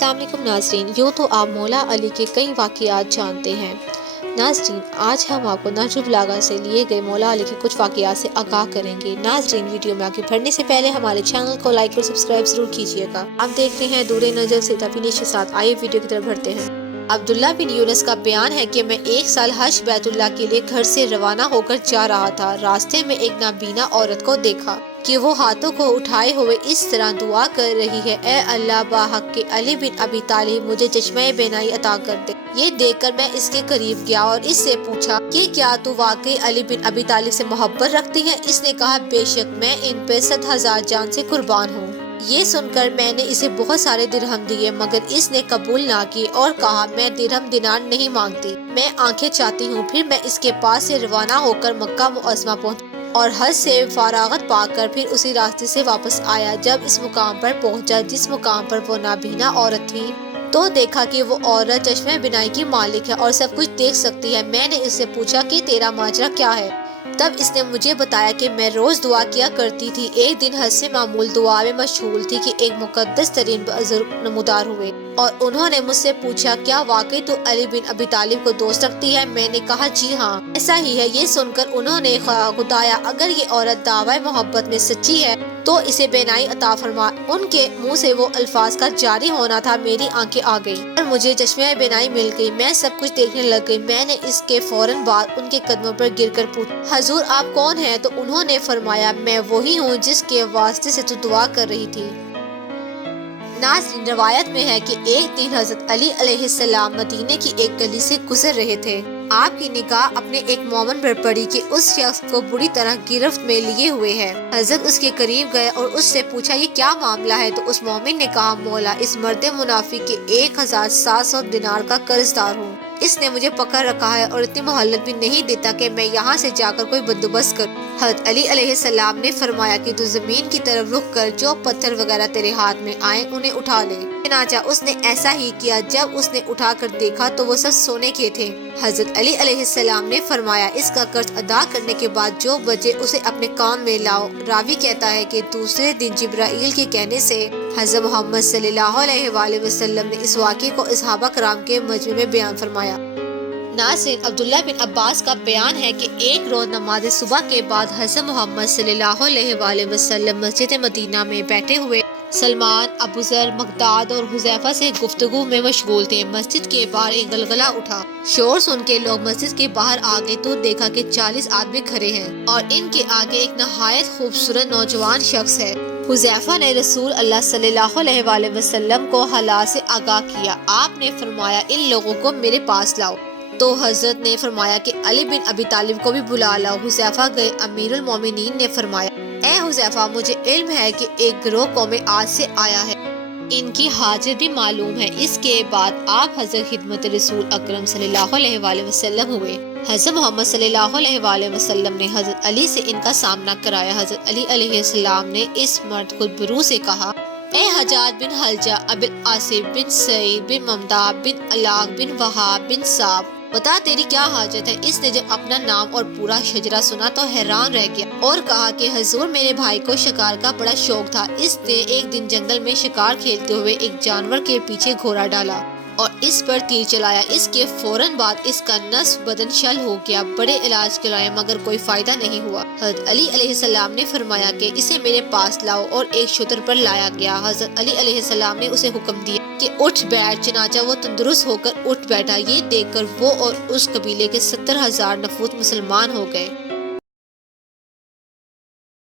अस्सलाम वालेकुम नाज़रीन, यूँ तो आप मौला अली के कई वाक़ियात जानते हैं। नाज़रीन, आज हम आपको नहजुल बलागा से लिए गए मौला अली के कुछ वाक़ियात से आगाह करेंगे। नाज़रीन, वीडियो में आगे बढ़ने से पहले हमारे चैनल को लाइक और सब्सक्राइब जरूर कीजिएगा। आप देख रहे हैं दूर नजर से तफनीश के साथ, आइए वीडियो की तरफ बढ़ते हैं। अब्दुल्ला बिन यूनुस का बयान है कि मैं एक साल हज बैतुल्लाह के लिए घर से रवाना होकर जा रहा था। रास्ते में एक नाबीना औरत को देखा कि वो हाथों को उठाए हुए इस तरह दुआ कर रही है, ए अल्लाह बाहक के अली बिन अबी तालिब मुझे चश्मे बेनाई अता कर दे। ये देखकर मैं इसके करीब गया और इससे पूछा कि क्या तू वाकई अली बिन अबी तालिब से मोहब्बत रखती है? इसने कहा, बेशक मैं इन पे 7,000 जान से कुर्बान हूँ। ये सुनकर मैंने इसे बहुत सारे दिरहम दिए, मगर इसने कबूल ना की और कहा, मैं दिरहम दिनार नहीं मांगती, मैं आंखें चाहती हूँ। फिर मैं इसके पास से रवाना होकर मक्का मुअज़्ज़मा पहुँचा और हज से फरागत पाकर फिर उसी रास्ते से वापस आया। जब इस मुकाम पर पहुंचा जिस मुकाम पर वो नाबीना औरत थी, तो देखा कि वो औरत चश्मे बिनाई की मालिक है और सब कुछ देख सकती है। मैंने इससे पूछा कि तेरा माजरा क्या है? तब इसने मुझे बताया कि मैं रोज दुआ किया करती थी। एक दिन हज से मामूल दुआ में मशगूल थी कि एक मुकद्दस तरीन बुजुर्ग नमूदार हुए और उन्होंने मुझसे पूछा, क्या वाकई तू अली बिन अबी तालिब को दोस्त रखती है? मैंने कहा, जी हाँ, ऐसा ही है। ये सुनकर उन्होंने खुदाया अगर ये औरत दावा मोहब्बत में सच्ची है तो इसे बेनाई अता फरमा। उनके मुंह से वो अल्फाज का जारी होना था, मेरी आंखें आ गई और मुझे चश्मे बेनाई मिल गई। मैं सब कुछ देखने लग गई। मैंने इसके फौरन बाद उनके कदमों पर गिरकर पूछा, हजूर आप कौन हैं? तो उन्होंने फरमाया, मैं वही हूँ जिसके वास्ते से तू दुआ कर रही थी। नाज़रीन, रवायत में है कि एक दिन हजरत अली अलैहिस्सलाम मदीने की एक गली से गुजर रहे थे। आपकी निगाह अपने एक मोमिन पर पड़ी कि उस शख्स को बुरी तरह गिरफ्त में लिए हुए है। हजरत उसके करीब गए और उससे पूछा, ये क्या मामला है? तो उस मोमिन ने कहा, मौला, इस मर्द मुनाफिक के 1,700 दिनार का कर्जदार हूँ। इसने मुझे पकड़ रखा है और इतनी मोहलत भी नहीं देता कि मैं यहाँ से जाकर कोई बंदोबस्त करूँ। हज़रत अली अलैहिस्सलाम ने फरमाया कि तू जमीन की तरफ रुख कर जो पत्थर वगैरह तेरे हाथ में आए उन्हें उठा ले। चनाचा उसने ऐसा ही किया। जब उसने उठा कर देखा तो वो सब सोने के थे। हज़रत अली अलैहिस्सलाम ने फरमाया, इसका कर्ज अदा करने के बाद जो बचे उसे अपने काम में लाओ। रावी कहता है कि दूसरे दिन जिब्राइल के कहने से हज़रत मोहम्मद सल्लल्लाहु अलैहि वसल्लम ने इस वाक़े को असहाबा कराम के मजमे में बयान फरमाया। नाज़रीन, अब्दुल्ला बिन अब्बास का बयान है कि एक रोज नमाज सुबह के बाद हज़रत मोहम्मद सल्लल्लाहु अलैहि वसल्लम मस्जिद मदीना में बैठे हुए सलमान, अबू ज़र, मकदाद और हुज़ैफा से गुफ्तगू में मशगूल थे। मस्जिद के बाहर एक गलगला उठा। शोर सुन के लोग मस्जिद के बाहर आ गए तो देखा कि 40 आदमी खड़े हैं और इनके आगे एक नहायत खूबसूरत नौजवान शख्स है। हुज़ैफा ने रसूल अल्लाह सल्लल्लाहु अलैहि वसल्लम को हालात से आगाह किया। आपने फरमाया, इन लोगों को मेरे पास लाओ। तो हजरत ने फरमाया कि अली बिन अबी तालिब को भी बुला लाओ। हुज़ैफा गए। अमीरुल मोमिनीन ने फरमाया, ए हुज़ैफा, मुझे इल्म है कि एक गिरोह कौम आद से आया है, इनकी हाजिर भी मालूम है। इसके बाद आप हजरत खिदमत रसूल अकरम सल्लल्लाहु अलैहि वसल्लम हुए। हजरत मोहम्मद सल्लल्लाहु अलैहि वसल्लम ने हजरत अली से इनका सामना कराया। हजरत अली अलैहिस्सलाम ने इस मर्द को बरू से कहा, ए हजाज बिन हलजा, अबिल आसिफ बिन सईद बिन ममदा बिन अलाक बिन वहाब बिन साब, बता तेरी क्या हाजत है? इसने जब अपना नाम और पूरा शजरा सुना तो हैरान रह गया और कहा कि हजूर, मेरे भाई को शिकार का बड़ा शौक था। इसने एक दिन जंगल में शिकार खेलते हुए एक जानवर के पीछे घोड़ा डाला और इस पर तीर चलाया। इसके फौरन बाद इसका नस्फ बदन शल हो गया। बड़े इलाज कराए मगर कोई फायदा नहीं हुआ। हज़रत अली अलैहिस्सलाम ने फरमाया कि इसे मेरे पास लाओ और एक शुतर पर लाया गया। हज़रत अली अलैहिस्सलाम ने उसे हुक्म दिया कि उठ बैठ। चनाचा वो तंदुरुस्त होकर उठ बैठा। ये देखकर वो और उस कबीले के 70,000 नफूस मुसलमान हो गए।